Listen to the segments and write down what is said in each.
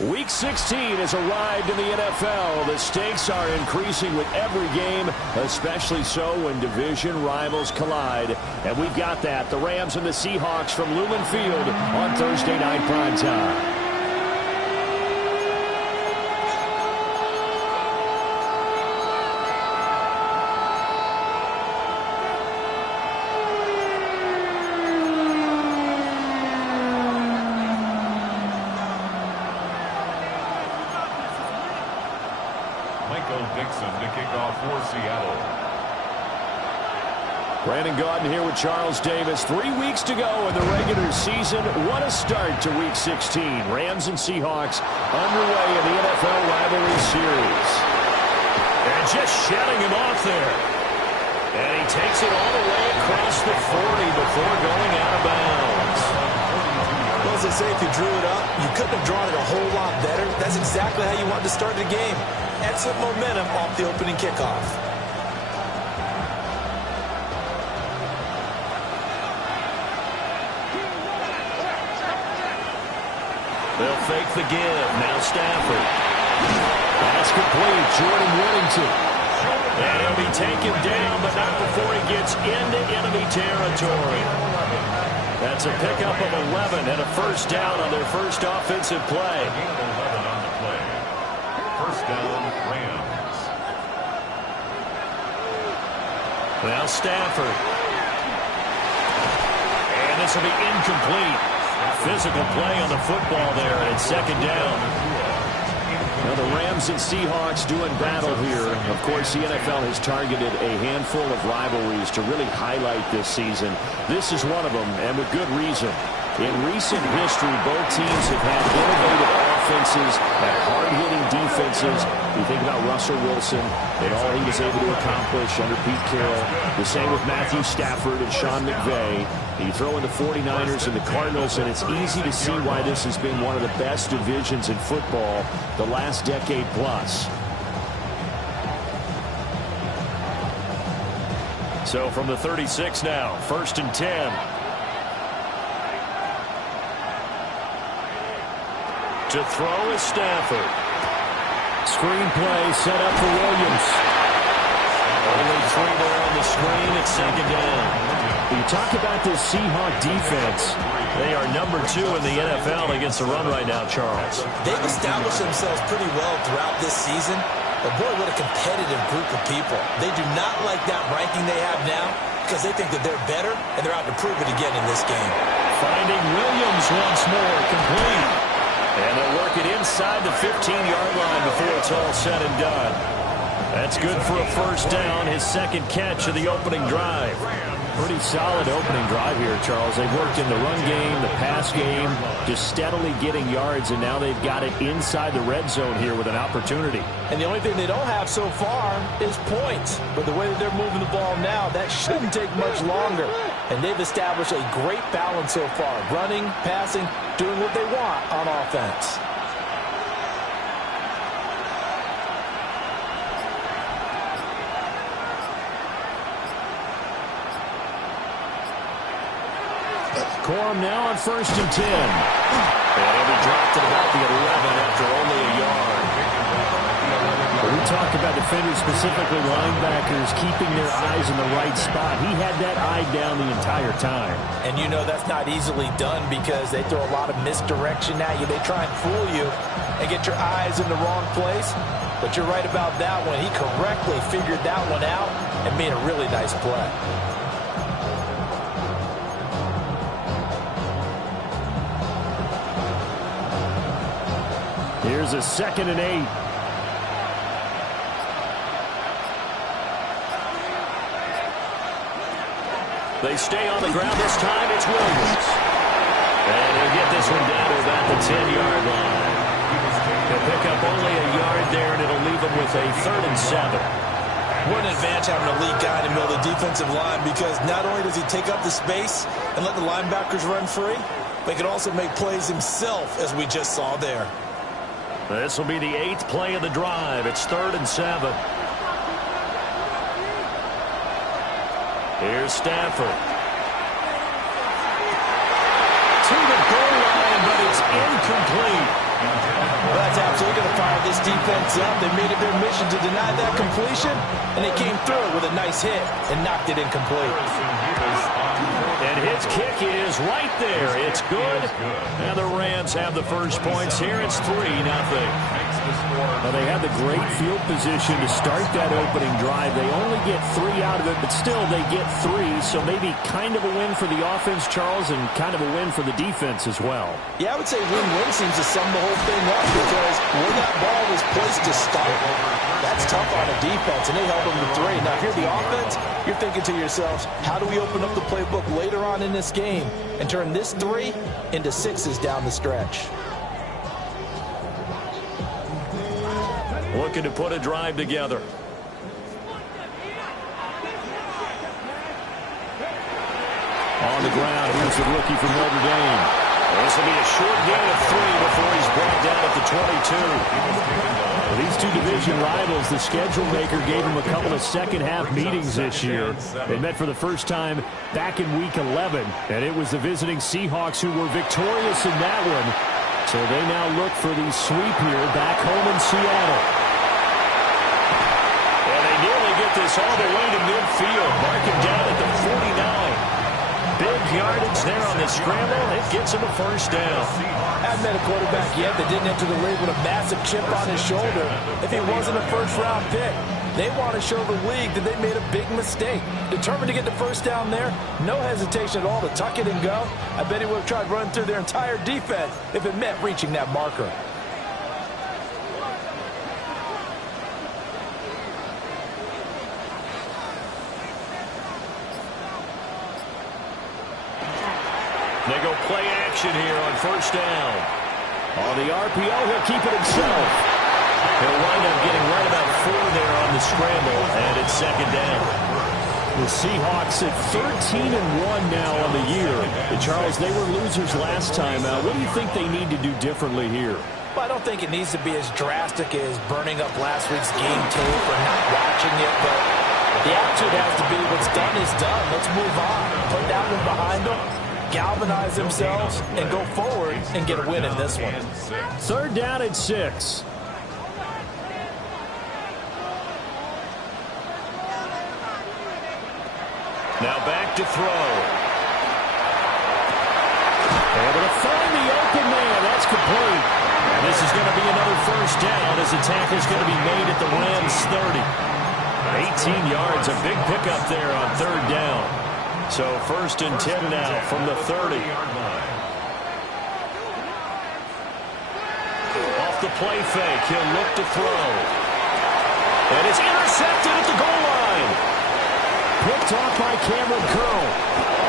Week 16 has arrived in the NFL. The stakes are increasing with every game, especially so when division rivals collide. And we've got that. The Rams and the Seahawks from Lumen Field on Thursday night primetime. Brandon Gaudin here with Charles Davis. 3 weeks to go in the regular season. What a start to Week 16. Rams and Seahawks underway in the NFL rivalry series. And just shutting him off there. And he takes it all the way across the 40 before going out of bounds. Well, as they say, if you drew it up, you couldn't have drawn it a whole lot better. That's exactly how you wanted to start the game. Excellent momentum off the opening kickoff. They'll fake the give. Now Stafford. Pass complete. Jordan Whittington. And he'll be taken down, but not before he gets into enemy territory. That's a pickup of 11 and a first down on their first offensive play. First down, Rams. Now Stafford. And this will be incomplete. Physical play on the football there, and it's second down. Now the Rams and Seahawks doing battle here. Of course, the NFL has targeted a handful of rivalries to really highlight this season. This is one of them, and with good reason. In recent history, both teams have had innovative offenses and hard-hitting defenses. You think about Russell Wilson and all he was able to accomplish under Pete Carroll. The same with Matthew Stafford and Sean McVay. You throw in the 49ers and the Cardinals, and it's easy to see why this has been one of the best divisions in football the last decade plus. So from the 36 now, 1st and 10. To throw is Stafford. Screen play set up for Williams. Only 3 there on the screen. It's second down. You talk about this Seahawk defense. They are number 2 in the NFL against the run right now, Charles. They've established themselves pretty well throughout this season. But boy, what a competitive group of people. They do not like that ranking they have now because they think that they're better, and they're out to prove it again in this game. Finding Williams once more, complete. And they'll work it inside the 15-yard line before it's all said and done. That's good for a first down, his second catch of the opening drive. Pretty solid opening drive here, Charles. They've worked in the run game, the pass game, just steadily getting yards, and now they've got it inside the red zone here with an opportunity. And the only thing they don't have so far is points. But the way that they're moving the ball now, that shouldn't take much longer. And they've established a great balance so far. Running, passing, doing what they want on offense. Corum now on 1st and 10. And he'll be dropped at about the 11 after only a yard. But we talk about defenders, specifically linebackers, keeping their eyes in the right spot. He had that eye down the entire time. And you know that's not easily done because they throw a lot of misdirection at you. They try and fool you and get your eyes in the wrong place. But you're right about that one. He correctly figured that one out and made a really nice play. Here's a 2nd and 8. They stay on the ground this time. It's Williams. And he'll get this one down to about the 10-yard line. He'll pick up only a yard there, and it'll leave them with a 3rd and 7. What an advantage having an elite guy in the middle of the defensive line, because not only does he take up the space and let the linebackers run free, but he can also make plays himself, as we just saw there. This will be the 8th play of the drive. It's 3rd and 7. Here's Stafford. To the goal line, but it's incomplete. Well, that's absolutely going to fire this defense up. They made it their mission to deny that completion, and they came through it with a nice hit and knocked it incomplete. And his kick is right there. It's good. And the Rams have the first points here. It's 3-0. Well, they had the great field position to start that opening drive. They only get 3 out of it, but still they get 3. So maybe kind of a win for the offense, Charles, and kind of a win for the defense as well. Yeah, I would say win-win seems to sum the whole thing up, because where that ball was placed to start, that's tough on a defense, and they held them to 3. Now, if you're the offense, you're thinking to yourselves, how do we open up the playbook later on in this game and turn this 3 into 6s down the stretch? Looking to put a drive together. On the ground, here's the rookie from Notre Dame. This will be a short gain of 3 before he's brought down at the 22. Well, these two division rivals, the schedule maker gave them a couple of second-half meetings this year. They met for the first time back in Week 11, and it was the visiting Seahawks who were victorious in that one. So they now look for the sweep here back home in Seattle. And they nearly get this all the way to midfield, marking down at the 49. Big yardage there on the scramble. It gets him a first down. Hadn't met a quarterback yet that didn't enter the league with a massive chip on his shoulder if he wasn't a first-round pick. They want to show the league that they made a big mistake. Determined to get the first down there, no hesitation at all to tuck it and go. I bet he would have tried running through their entire defense if it meant reaching that marker. They go play action here on first down. On the RPO, he'll keep it himself. He'll wind up getting right about 4 there on the scramble, and it's second down. The Seahawks at 13-1 now on the year. Charles, they were losers last time. What do you think they need to do differently here? Well, I don't think it needs to be as drastic as burning up last week's game tape or not watching it, but the attitude has to be what's done is done. Let's move on. Put that one behind them, galvanize themselves, and go forward and get a win in this one. 3rd down and 6. Now back to throw. Able to find the open man. That's complete. And this is going to be another first down as the tackle's going to be made at the Rams 30. 18 yards, a big pickup there on 3rd down. So 1st and 10 now from the 30. Off the play fake, he'll look to throw. And it's intercepted at the goal line. Picked off by Cameron Curl.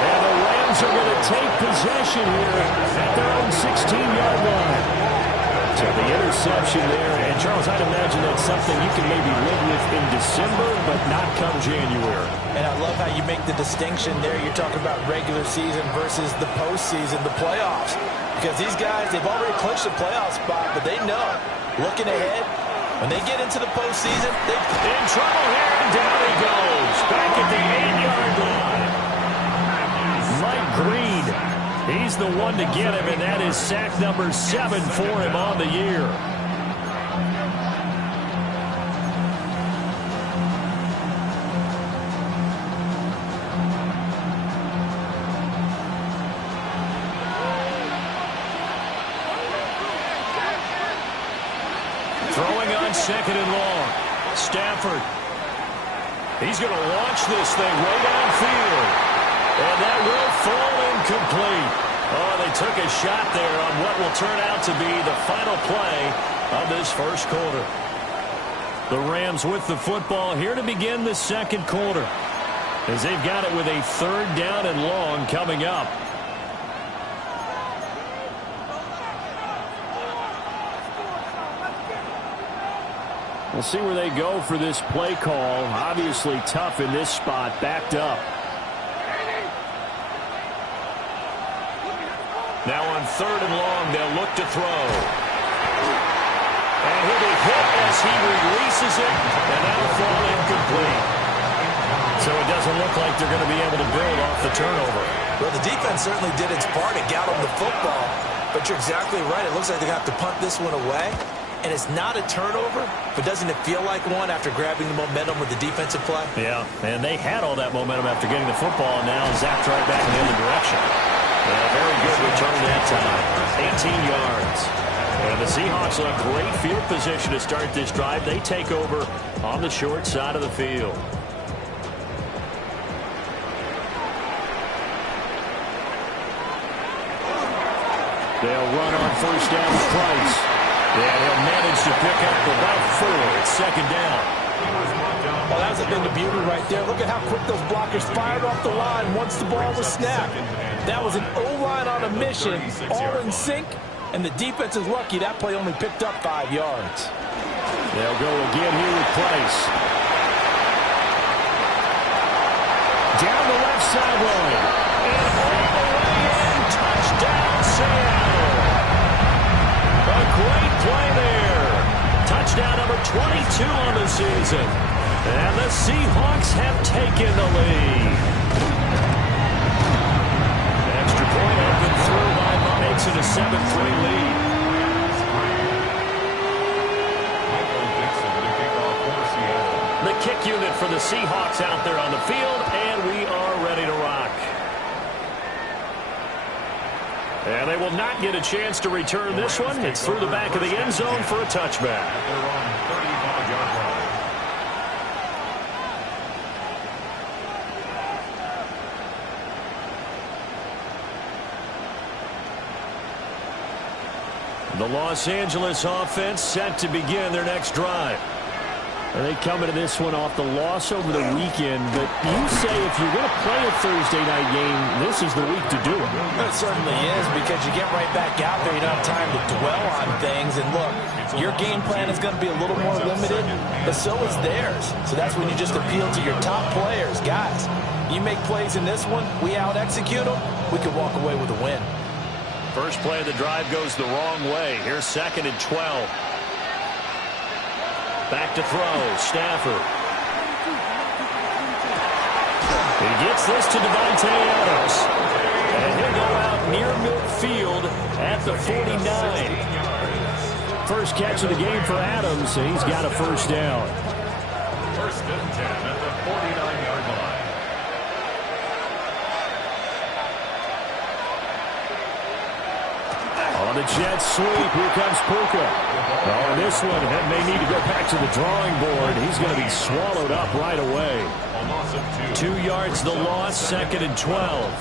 And the Rams are going to take possession here at their own 16-yard line. So the interception there, and Charles, I'd imagine that's something you can maybe live with in December, but not come January. And I love how you make the distinction there. You're talking about regular season versus the postseason, the playoffs. Because these guys, they've already clinched a playoff spot, but they know, looking ahead, when they get into the postseason, they're in trouble here, and down he goes. Back at the 8-yard line. Mike Green, he's the one to get him, and that is sack number 7 for him on the year. Throwing on second and long. Stafford. He's going to launch this thing way downfield. And that will fall incomplete. Oh, they took a shot there on what will turn out to be the final play of this first quarter. The Rams with the football here to begin the second quarter, as they've got it with a 3rd down and long coming up. We'll see where they go for this play call. Obviously tough in this spot, backed up. Now on 3rd and long, they'll look to throw. And he'll be hit as he releases it, and that'll fall incomplete. So it doesn't look like they're going to be able to build off the turnover. Well, the defense certainly did its part to get them the football, but you're exactly right. It looks like they're going to have to punt this one away. And it's not a turnover, but doesn't it feel like one after grabbing the momentum with the defensive play? Yeah, and they had all that momentum after getting the football, and now zapped right back in the other direction. Very good return that time. 18 yards. And the Seahawks in a great field position to start this drive. They take over on the short side of the field. They'll run on 1st down with Price. And he'll manage to pick up about 4. It's 2nd down. Well, that's been the beauty right there. Look at how quick those blockers fired off the line once the ball was snapped. That was an O-line on a mission, all in sync, and the defense is lucky that play only picked up 5 yards. They'll go again here with Price. Down the left sideline. And all the way in. Touchdown, Seattle. A great play there. Touchdown number 22 on the season. And the Seahawks have taken the lead. Extra point up and through by Mott. Makes it a 7-3 lead. The kick unit for the Seahawks out there on the field, and we are ready to rock. And they will not get a chance to return this one. It's through the back of the end zone for a touchback. The Los Angeles offense set to begin their next drive. And they come into this one off the loss over the weekend. But you say if you're going to play a Thursday night game, this is the week to do it. It certainly is, because you get right back out there. You don't have time to dwell on things. And look, your game plan is going to be a little more limited, but so is theirs. So that's when you just appeal to your top players. Guys, you make plays in this one, we out-execute them, we could walk away with a win. First play of the drive goes the wrong way. Here's 2nd and 12. Back to throw, Stafford. He gets this to Devontae Adams. And he'll go out near midfield at the 49. First catch of the game for Adams, and he's got a 1st down. 1st and 10 at the 49-yard line. On the jet sweep, here comes Puka. Oh, and this one may need to go back to the drawing board. He's going to be swallowed up right away. 2 yards the loss, 2nd and 12.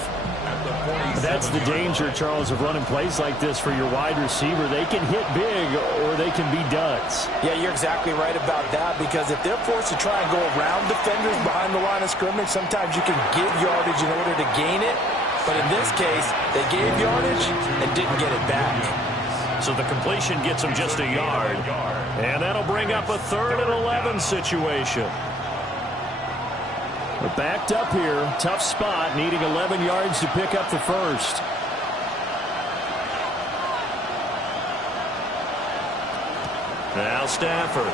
That's the danger, Charles, of running plays like this for your wide receiver. They can hit big or they can be duds. Yeah, you're exactly right about that, because if they're forced to try and go around defenders behind the line of scrimmage, sometimes you can give yardage in order to gain it. But in this case, they gave yardage and didn't get it back. So the completion gets them just a yard. And that'll bring up a 3rd and 11 situation. They're backed up here. Tough spot, needing 11 yards to pick up the first. Now Stafford.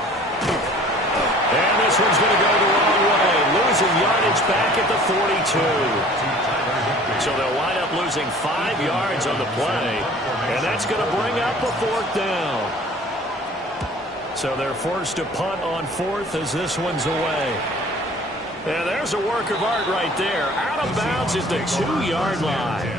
And this one's going to go the wrong way. Losing yardage back at the 42. So they'll wind up losing 5 yards on the play. And that's going to bring up a 4th down. So they're forced to punt on 4th as this one's away. And there's a work of art right there. Out of bounds at the 2-yard line.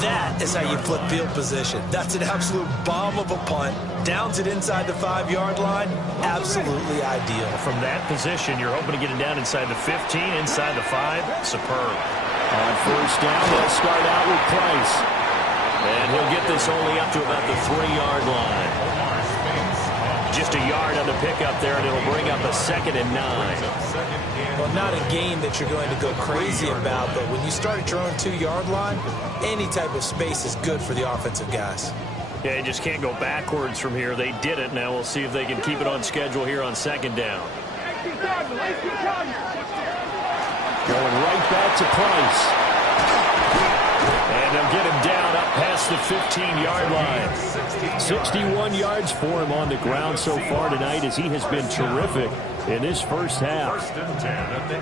That is how you flip field position. That's an absolute bomb of a punt. Downs it inside the 5-yard line. Absolutely ideal. From that position, you're hoping to get it down inside the 15, inside the 5. Superb. On first down, they'll start out with Price. And he'll get this only up to about the 3-yard line. Just a yard on the pickup there, and it'll bring up a 2nd and 9. Well, not a game that you're going to go crazy about, but when you start at your own 2-yard line, any type of space is good for the offensive guys. Yeah, you just can't go backwards from here. They did it. Now we'll see if they can keep it on schedule here on 2nd down. Going right back to Price. And they'll get him down up past the 15-yard line. 61 yards for him on the ground so far tonight, as he has been terrific in this first half.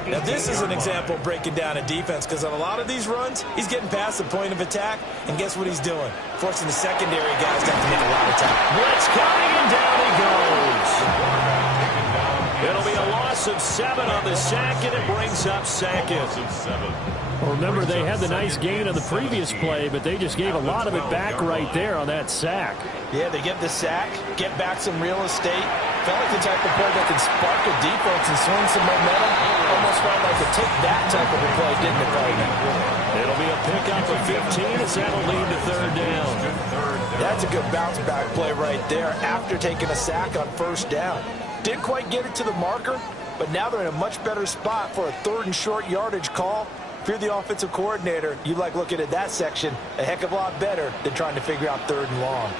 Now, this is an example of breaking down a defense, because on a lot of these runs, he's getting past the point of attack, and guess what he's doing? Forcing the secondary guys to have to make a lot of time. Blitz coming, and down he goes. It'll be a loss of 7 on the sack, and it brings up 2nd. Well, remember, they had the nice gain on the previous play, but they just gave a lot of it back right there on that sack. Yeah, they get the sack, get back some real estate. Felt like the type of play that can spark a defense and swing some momentum. Almost felt like it took that type of a play, didn't it, Cardinal? It'll be a pickup of 15, as that'll lead to 3rd down. That's a good bounce-back play right there after taking a sack on 1st down. Didn't quite get it to the marker, but now they're in a much better spot for a 3rd and short yardage call. If you're the offensive coordinator, you like looking at that section a heck of a lot better than trying to figure out 3rd and long.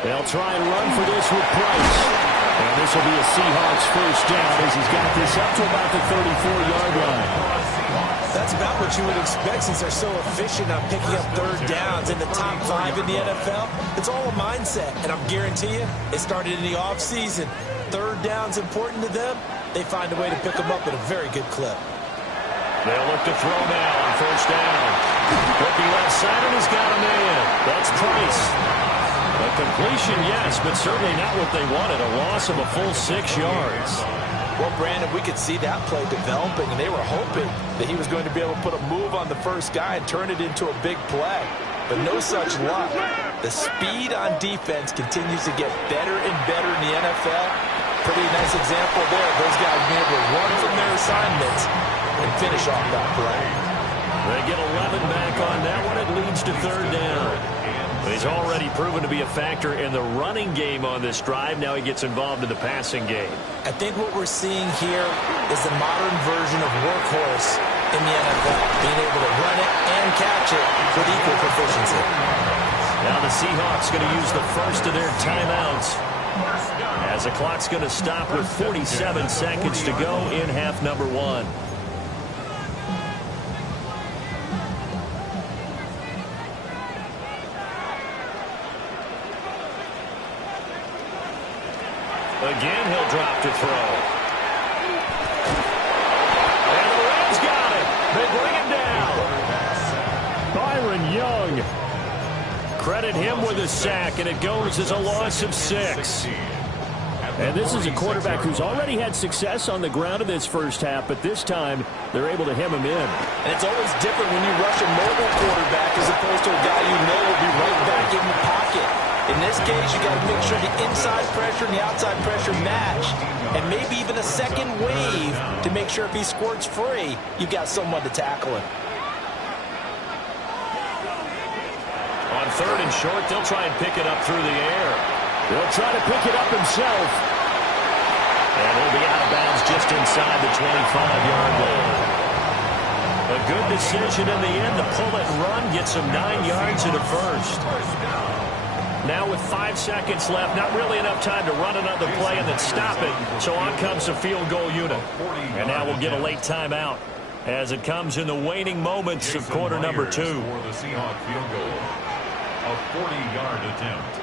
They'll try and run for this with Price. And this will be a Seahawks 1st down, as he's got this up to about the 34-yard line. That's about what you would expect, since they're so efficient on picking up 3rd downs in the top 5 in the NFL. It's all a mindset, and I'm guarantee you, it started in the offseason. 3rd down's important to them. They find a way to pick them up at a very good clip. They'll look to throw now on 1st down. Looking left side, and he's got a man. That's Price. A completion, yes, but certainly not what they wanted. A loss of a full 6 yards. Well, Brandon, we could see that play developing, and they were hoping that he was going to be able to put a move on the first guy and turn it into a big play. But no such luck. The speed on defense continues to get better and better in the NFL. Pretty nice example there. Those guys being able to run from their assignments and finish off that play. They get 11 back on that one. It leads to 3rd down. He's already proven to be a factor in the running game on this drive. Now he gets involved in the passing game. I think what we're seeing here is the modern version of workhorse in the NFL, being able to run it and catch it with equal proficiency. Now the Seahawks going to use the first of their timeouts, as the clock's going to stop with 47 seconds to go in half number 1. Again, he'll drop to throw. And the Rams got it. They bring him down. Byron Young. Credit him with a sack, and it goes as a loss of 6. And this is a quarterback who's already had success on the ground in this first half, but this time they're able to hem him in. And it's always different when you rush a mobile quarterback as opposed to a guy you know will be right back in the pocket. In this case, you got to make sure the inside pressure and the outside pressure match, and maybe even a second wave to make sure if he squirts free, you've got someone to tackle him. On 3rd and short, they'll try and pick it up through the air. He'll try to pick it up himself. And he'll be out of bounds just inside the 25-yard line. A good decision in the end to pull it and run, gets him 9 yards and a first. Now with 5 seconds left, not really enough time to run another play and then stop it. So on comes the field goal unit. And now we'll get a late timeout as it comes in the waning moments of quarter number 2. For the Seahawks field goal, a 40-yard attempt.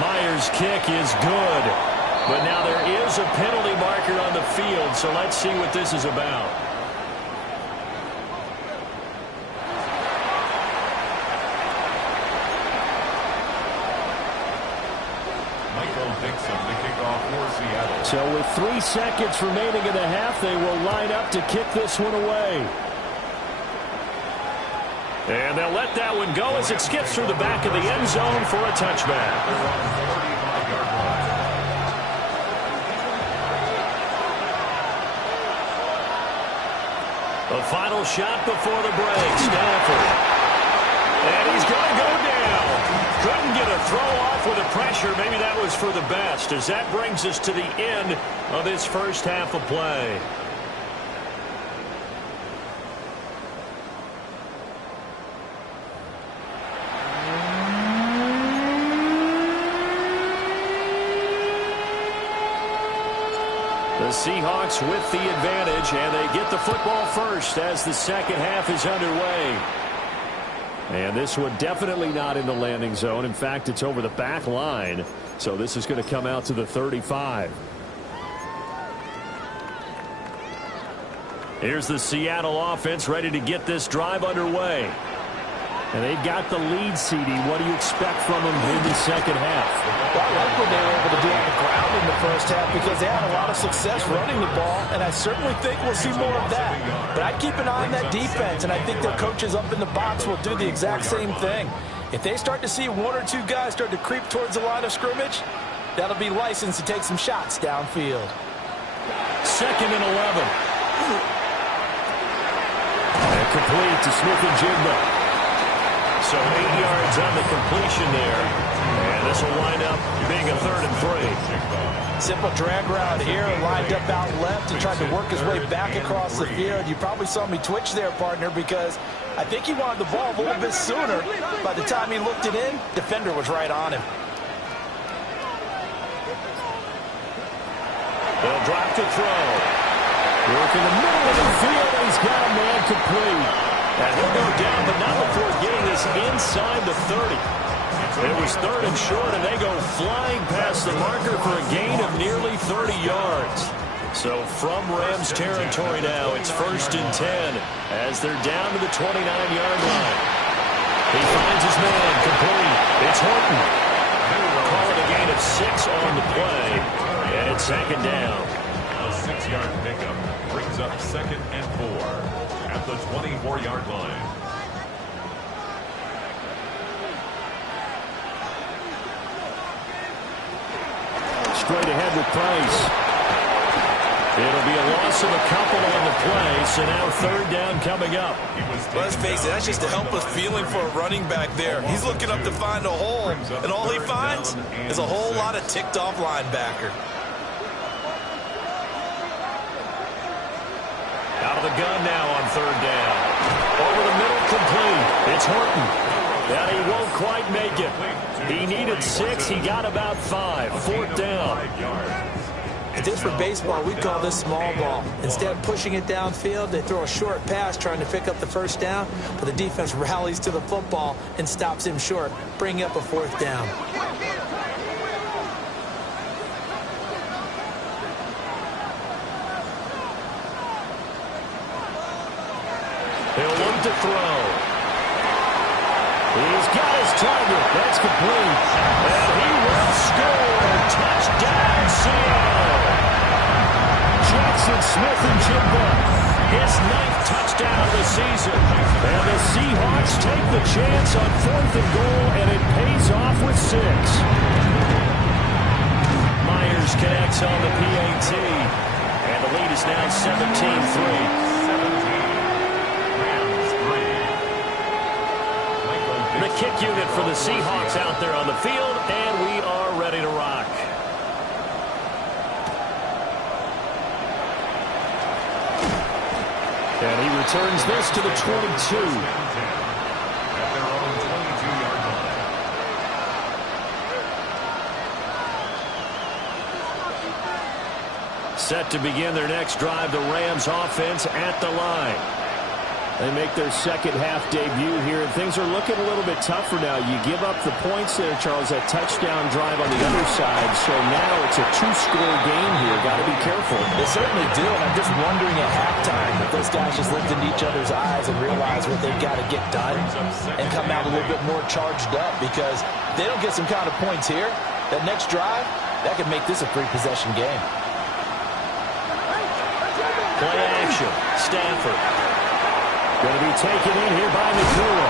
Myers' kick is good. But now there is a penalty marker on the field, so let's see what this is about. So with 3 seconds remaining in the half, they will line up to kick this one away. And they'll let that one go as it skips through the back of the end zone for a touchback. The final shot before the break, Stanford. And he's going to go down. Couldn't get a throw off with the pressure. Maybe that was for the best, as that brings us to the end of this first half of play. The Seahawks with the advantage, and they get the football first as the second half is underway. And this one definitely not in the landing zone. In fact, it's over the back line. So this is going to come out to the 35. Here's the Seattle offense ready to get this drive underway. And they've got the lead, CD. What do you expect from them in the second half? Well, I like what they were able to do on the ground in the first half because they had a lot of success running the ball, and I certainly think we'll see more of that. But I'd keep an eye on that defense, and I think their coaches up in the box will do the exact same thing. If they start to see 1 or 2 guys start to creep towards the line of scrimmage, that'll be licensed to take some shots downfield. 2nd and 11. And complete to Smith-Njigba. So 8 yards on the completion there. And this will wind up being a 3rd and 3. Simple drag route here, lined up out left and tried to work his way back across the field. You probably saw me twitch there, partner, because I think he wanted the ball a little bit sooner. By the time he looked it in, defender was right on him. They'll drop to throw. Work in the middle of the field, and he's got a man complete. And he'll go down, but not before getting this inside the 30. It was 3rd and short, and they go flying past the marker for a gain of nearly 30 yards. So from Rams territory now, it's 1st and 10 as they're down to the 29-yard line. He finds his man, complete. It's Horton. Call it a gain of 6 on the play, and it's 2nd down. A 6-yard pickup brings up 2nd and 4. At the 24-yard line. Straight ahead with Price. It'll be a loss of a couple on the play, so now 3rd down coming up. Let's face it, that's just a helpless feeling for a running back there. He's looking up to find a hole, and all he finds is a whole lot of ticked-off linebacker. Out of the gun now on 3rd down. Over the middle, complete. It's Horton. And he won't quite make it. He needed 6. He got about 5. 4th down. If this were baseball, we'd call this small ball. Instead of pushing it downfield, they throw a short pass trying to pick up the 1st down, but the defense rallies to the football and stops him short, bringing up a 4th down. He'll look to throw. He's got his target. That's complete. And he will score. Touchdown, Seattle. Jackson Smith-Njigba, his 9th touchdown of the season. And the Seahawks take the chance on 4th and goal, and it pays off with 6. Myers connects on the PAT. And the lead is now 17-3. The kick unit for the Seahawks out there on the field, and we are ready to rock. And he returns this to the 22. At their own 22-yard line. Set to begin their next drive, the Rams offense at the line. They make their second half debut here, and things are looking a little bit tougher now. You give up the points there, Charles, that touchdown drive on the other side, so now it's a 2-score game here. Got to be careful. They certainly do, and I'm just wondering at halftime if those guys just looked into each other's eyes and realize what they've got to get done and come out a little bit more charged up, because if they don't get some kind of points here, that next drive, that could make this a three-possession game. Play action. Stafford. Going to be taken in here by McCool.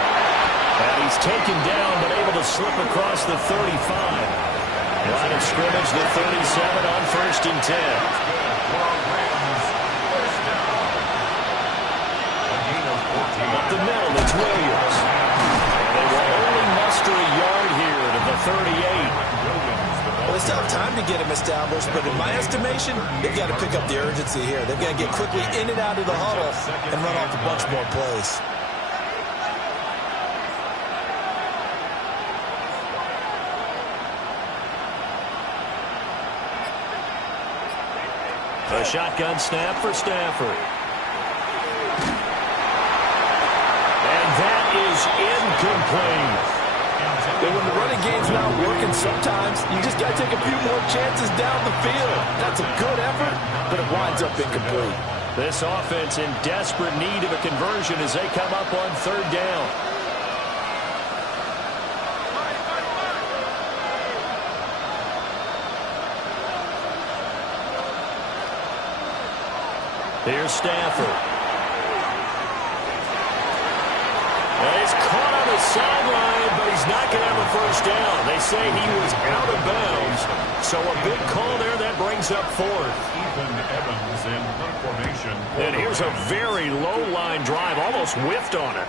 And he's taken down, but able to slip across the 35. Line of scrimmage, the 37 on 1st and 10. Up the middle, it's Williams. And they will only muster a yard here to the 38. Well, they still have time to get him established, but in my estimation, they've got to pick up the urgency here. They've got to get quickly in and out of the huddle and run off a bunch more plays. A shotgun snap for Stafford. And that is incomplete. But when the running game's not working, sometimes you just got to take a few more chances down the field. That's a good effort, but it winds up incomplete. This offense in desperate need of a conversion as they come up on 3rd down. Here's Stafford. And he's caught on the sideline, but he's not going to have a first down. They say he was out of bounds. So a big call there that brings up 4th. Evans in formation. And here's a very low line drive, almost whiffed on it.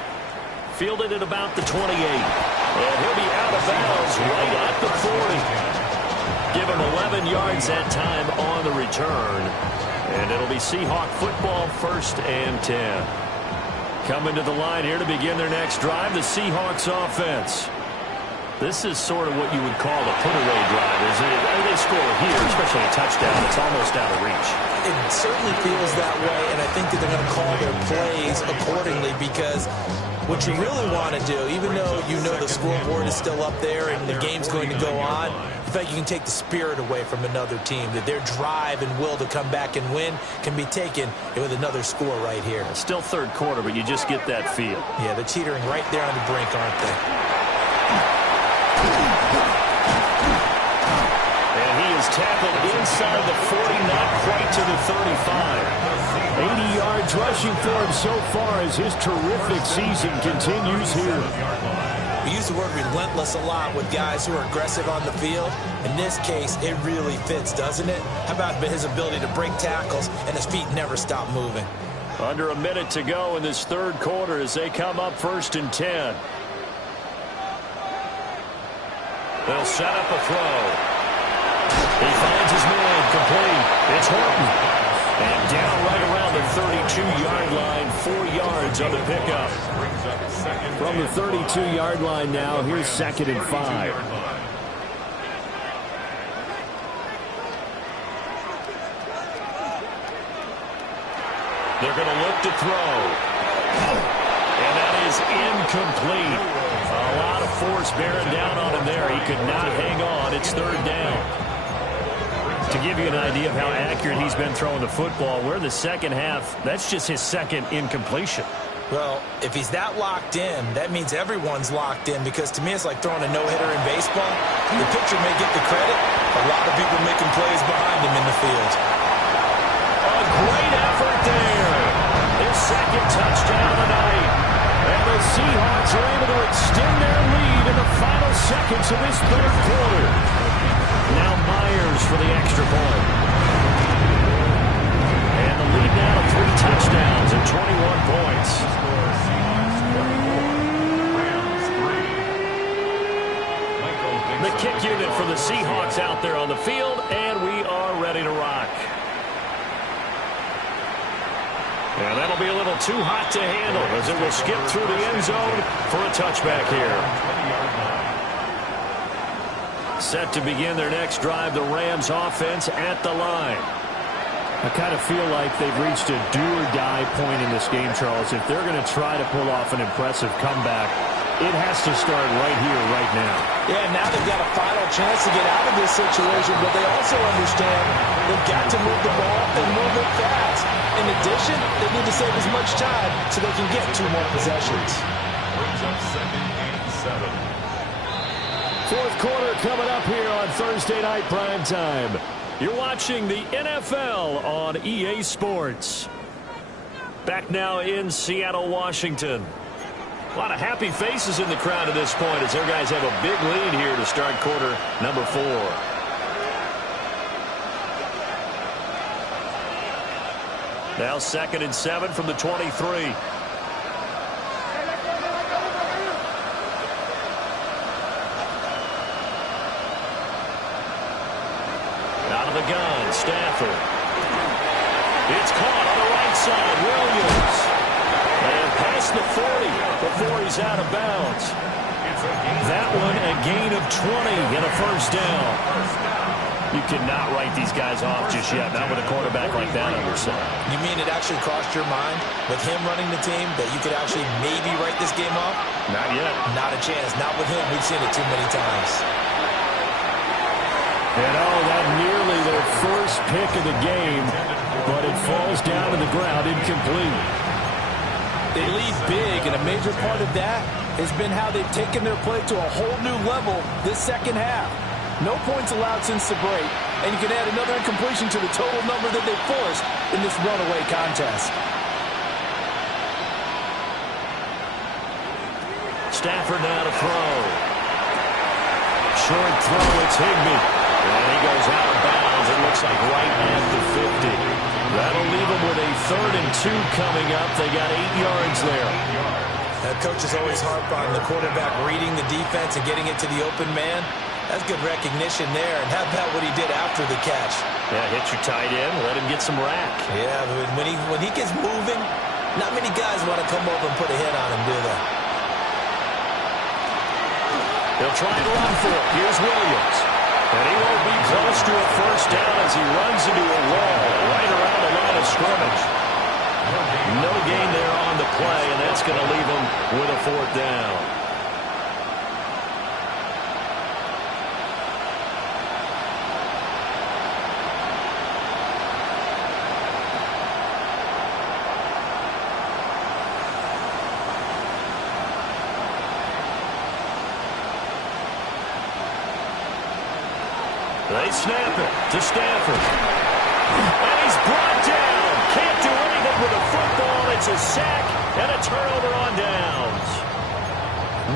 Fielded at about the 28. And he'll be out of bounds right at the 40. Give him 11 yards that time on the return. And it'll be Seahawk football, 1st and 10. Coming to the line here to begin their next drive, the Seahawks offense. This is sort of what you would call a put-away drive, isn't it? They score here, especially a touchdown. It's almost out of reach. It certainly feels that way, and I think that they're going to call their plays accordingly because what you really want to do, even though you know the scoreboard is still up there and the game's going to go on, the fact you can take the spirit away from another team, that their drive and will to come back and win can be taken with another score right here. Still 3rd quarter, but you just get that feel. Yeah, they're teetering right there on the brink, aren't they? And he is tackled inside the 40, not quite to the 35. 80 yards rushing for him so far as his terrific season continues here. We use the word relentless a lot with guys who are aggressive on the field. In this case, it really fits, doesn't it? How about his ability to break tackles and his feet never stop moving? Under a minute to go in this 3rd quarter as they come up 1st and 10. They'll set up a throw. He finds his man complete. It's Horton. And down right around the 32-yard line, 4 yards on the pickup. From the 32-yard line now, here's 2nd and 5. They're going to look to throw. And that is incomplete. A lot of force bearing down on him there. He could not hang on. It's 3rd down. To give you an idea of how accurate he's been throwing the football, we're in the second half. That's just his 2nd incompletion. Well, if he's that locked in, that means everyone's locked in because to me it's like throwing a no-hitter in baseball. The pitcher may get the credit. A lot of people making plays behind him in the field. A great effort there. His 2nd touchdown tonight. And the Seahawks are able to extend their lead in the final seconds of this 3rd quarter. Now Myers for the extra point. And the lead now to 3 touchdowns and 21 points. The kick unit for the Seahawks out there on the field, and we are ready to rock. And that'll be a little too hot to handle as it will skip through the end zone for a touchback here. Set to begin their next drive, the Rams offense at the line. I kind of feel like they've reached a do-or-die point in this game, Charles. If they're going to try to pull off an impressive comeback, it has to start right here, right now. Yeah, now they've got a final chance to get out of this situation, but they also understand they've got to move the ball and move it fast. In addition, they need to save as much time so they can get 2 more possessions. Brings up 2nd and 7. Fourth quarter coming up here on Thursday Night Primetime. You're watching the NFL on EA Sports. Back now in Seattle, Washington. A lot of happy faces in the crowd at this point as their guys have a big lead here to start quarter number 4. Now 2nd and 7 from the 23. Out of the gun, Stafford. It's caught on the right side, Williams. And past the 40 before he's out of bounds. That one a gain of 20 and a first down. You cannot write these guys off just yet, not with a quarterback like that on your side. You mean it actually crossed your mind with him running the team that you could actually maybe write this game off? Not yet. Not a chance. Not with him. We've seen it too many times. And that nearly their first pick of the game, but it falls down to the ground incomplete. They lead big, and a major part of that has been how they've taken their play to a whole new level this second half. No points allowed since the break, and you can add another incompletion to the total number that they forced in this runaway contest. Stafford now to throw. Short throw, it's Higbee. And he goes out of bounds. It looks like right at the 50. That'll leave them with a 3rd and 2 coming up. They got 8 yards there. Coaches always harp on the quarterback reading the defense and getting it to the open man. That's good recognition there. And how about what he did after the catch? Yeah, hit your tight end, let him get some rack. Yeah, when he gets moving, not many guys want to come over and put a hit on him, do they? They'll try and run for it. Here's Williams. And he won't be close to a first down as he runs into a wall right around the line of scrimmage. No gain there on the play, and that's going to leave him with a 4th down. They snap it to Stafford. And he's brought down. Can't do anything with the football. It's a sack and a turnover on downs.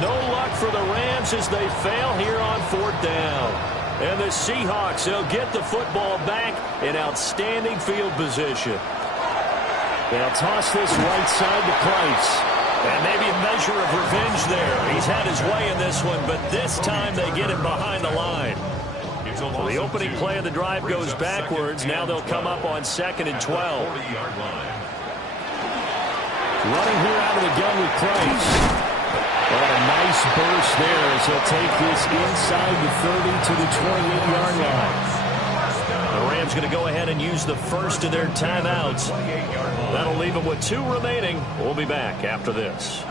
No luck for the Rams as they fail here on 4th down. And the Seahawks, they'll get the football back in outstanding field position. They'll toss this right side to Price. And maybe a measure of revenge there. He's had his way in this one, but this time they get him behind the line. So the opening play of the drive goes backwards. Now they'll come up on 2nd and 12. Running here out of the gun with Price. What a nice burst there as he'll take this inside the 30 to the 28-yard line. The Rams going to go ahead and use the first of their timeouts. That'll leave them with 2 remaining. We'll be back after this.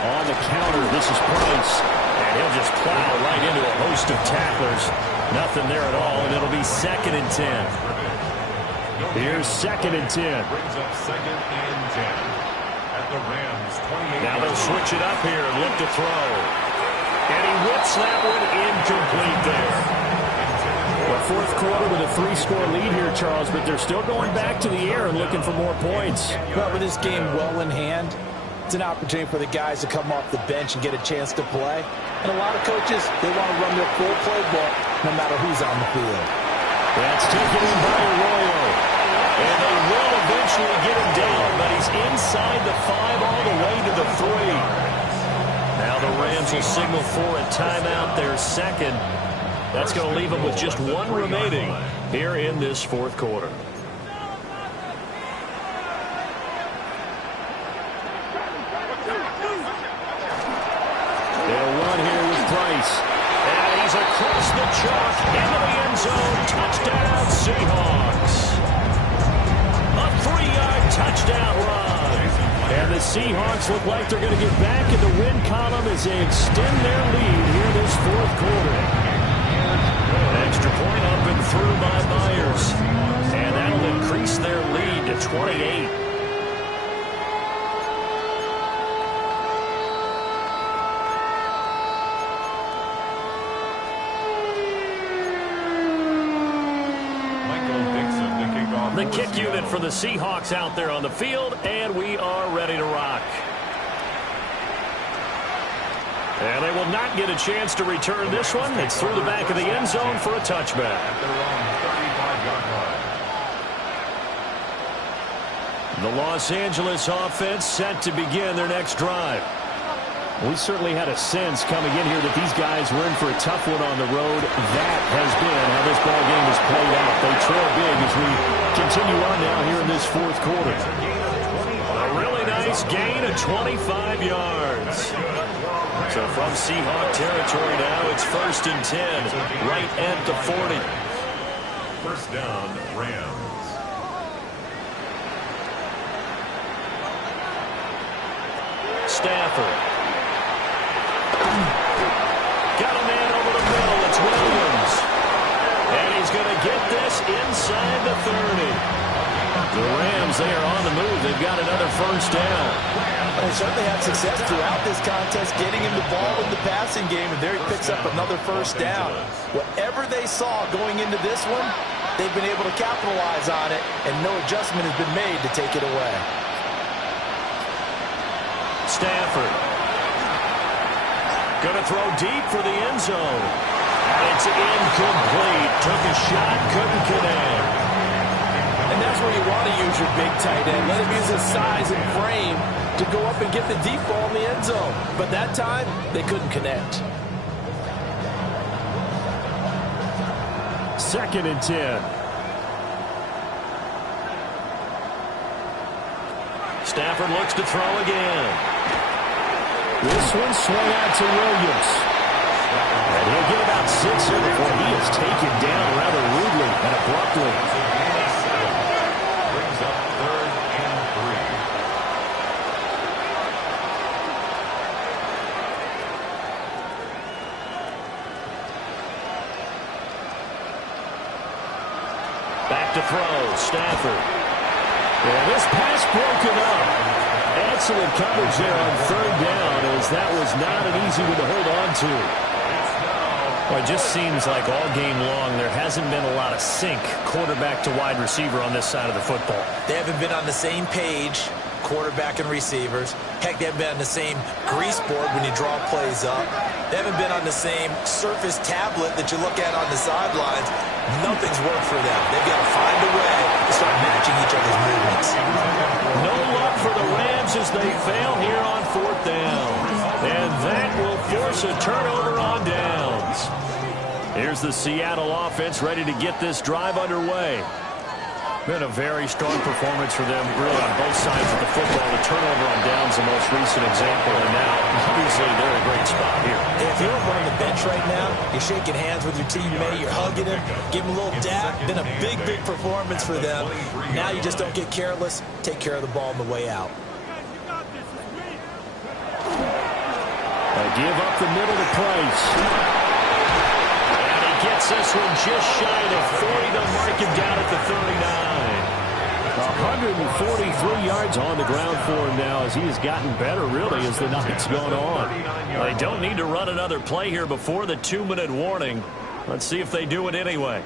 On the counter, this is Price. And he'll just plow right into a host of tacklers. Nothing there at all, and it'll be 2nd and 10. Here's 2nd and 10. Brings up 2nd and 10 at the Rams 28. Now they'll switch it up here and look to throw. And he whips that one incomplete there. Well, 4th quarter with a 3-score lead here, Charles, but they're still going back to the air and looking for more points. Well, with this game well in hand, it's an opportunity for the guys to come off the bench and get a chance to play. And a lot of coaches, they want to run their full playbook no matter who's on the field. That's taken in by Arroyo. And they will eventually get him down, but he's inside the 5 all the way to the 3. Now the Rams will signal for a timeout, their 2nd. That's going to leave them with just 1 remaining here in this 4th quarter. They'll run here with Price. And he's across the chalk into the end zone. Touchdown, Seahawks. A 3-yard touchdown run. And the Seahawks look like they're going to get back in the win column as they extend their lead here this 4th quarter. Extra point up and through by Myers. And that'll increase their lead to 28. The kick unit for the Seahawks out there on the field, and we are ready to rock. And they will not get a chance to return this one. It's through the back of the end zone for a touchback. The Los Angeles offense set to begin their next drive. We certainly had a sense coming in here that these guys were in for a tough one on the road. That has been how this ball game has played out. They trail big as we continue on now here in this fourth quarter. A really nice gain of 25 yards. So from Seahawk territory now, it's 1st and 10, right at the 40. First down, Rams. Stafford. Got a man over the middle. It's Williams. And he's going to get this inside the 30. The Rams, they are on the move. They've got another first down. They certainly had success throughout this contest getting him the ball in the passing game, and there he picks up another first down. Whatever they saw going into this one, they've been able to capitalize on it, and no adjustment has been made to take it away. Stafford. Going to throw deep for the end zone. And it's incomplete. Took a shot, couldn't connect. And that's where you want to use your big tight end. Let him use his size and frame to go up and get the deep ball in the end zone. But that time, they couldn't connect. 2nd and 10. Stafford looks to throw again. This one swung out to Williams. And he'll get about 6 here before he is taken down rather rudely and abruptly. Brings up 3rd and 3. Back to throw, Stafford. And this pass broken up. Excellent coverage there on 3rd down, as that was not an easy one to hold on to. Well, it just seems like all game long there hasn't been a lot of sync quarterback to wide receiver on this side of the football. They haven't been on the same page, quarterback and receivers. Heck, they haven't been on the same grease board when you draw plays up. They haven't been on the same surface tablet that you look at on the sidelines. Nothing's worked for them. They've got to find a way to start matching each other's movements. No luck for the Rams as they fail here on 4th down. And that will force a turnover on downs. Here's the Seattle offense ready to get this drive underway. Been a very strong performance for them, really, on both sides of the football. The turnover on downs, the most recent example, and now, obviously, they're in a great spot here. If you're on the bench right now, you're shaking hands with your teammate, you're hugging him, give him a little dap. Been a big, big performance for them. Now you just don't get careless. Take care of the ball on the way out. They give up the middle to Price. And he gets this one just shy of 40 to mark him down at the 39. 143 yards on the ground for him now as he has gotten better, really, as the night's gone on. They don't need to run another play here before the 2-minute warning. Let's see if they do it anyway.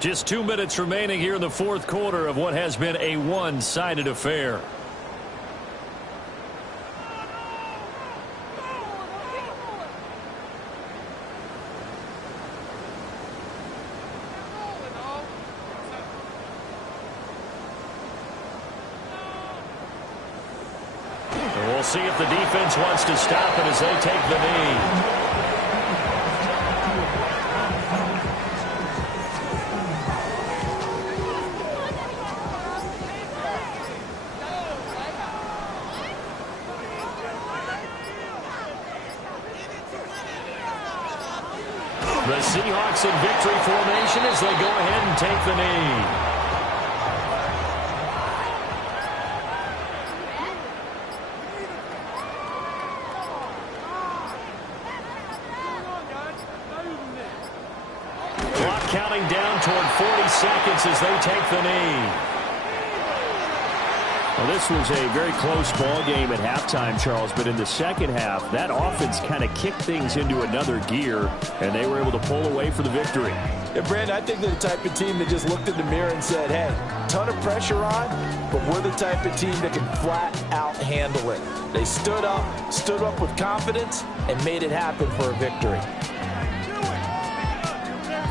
Just 2 minutes remaining here in the fourth quarter of what has been a one-sided affair. We'll see if the defense wants to stop it as they take the knee. The Seahawks in victory formation as they go ahead and take the knee. Counting down toward 40 seconds as they take the knee. Well, this was a very close ball game at halftime, Charles, but in the second half, that offense kind of kicked things into another gear, and they were able to pull away for the victory. Yeah, Brandon, I think they're the type of team that just looked in the mirror and said, hey, ton of pressure on, but we're the type of team that can flat out handle it. They stood up with confidence, and made it happen for a victory.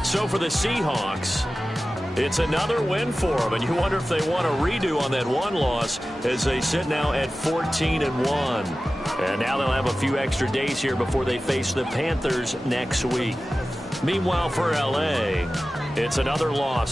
So for the Seahawks, it's another win for them, and you wonder if they want a redo on that one loss as they sit now at 14-1. And now they'll have a few extra days here before they face the Panthers next week. Meanwhile, for L.A., it's another loss.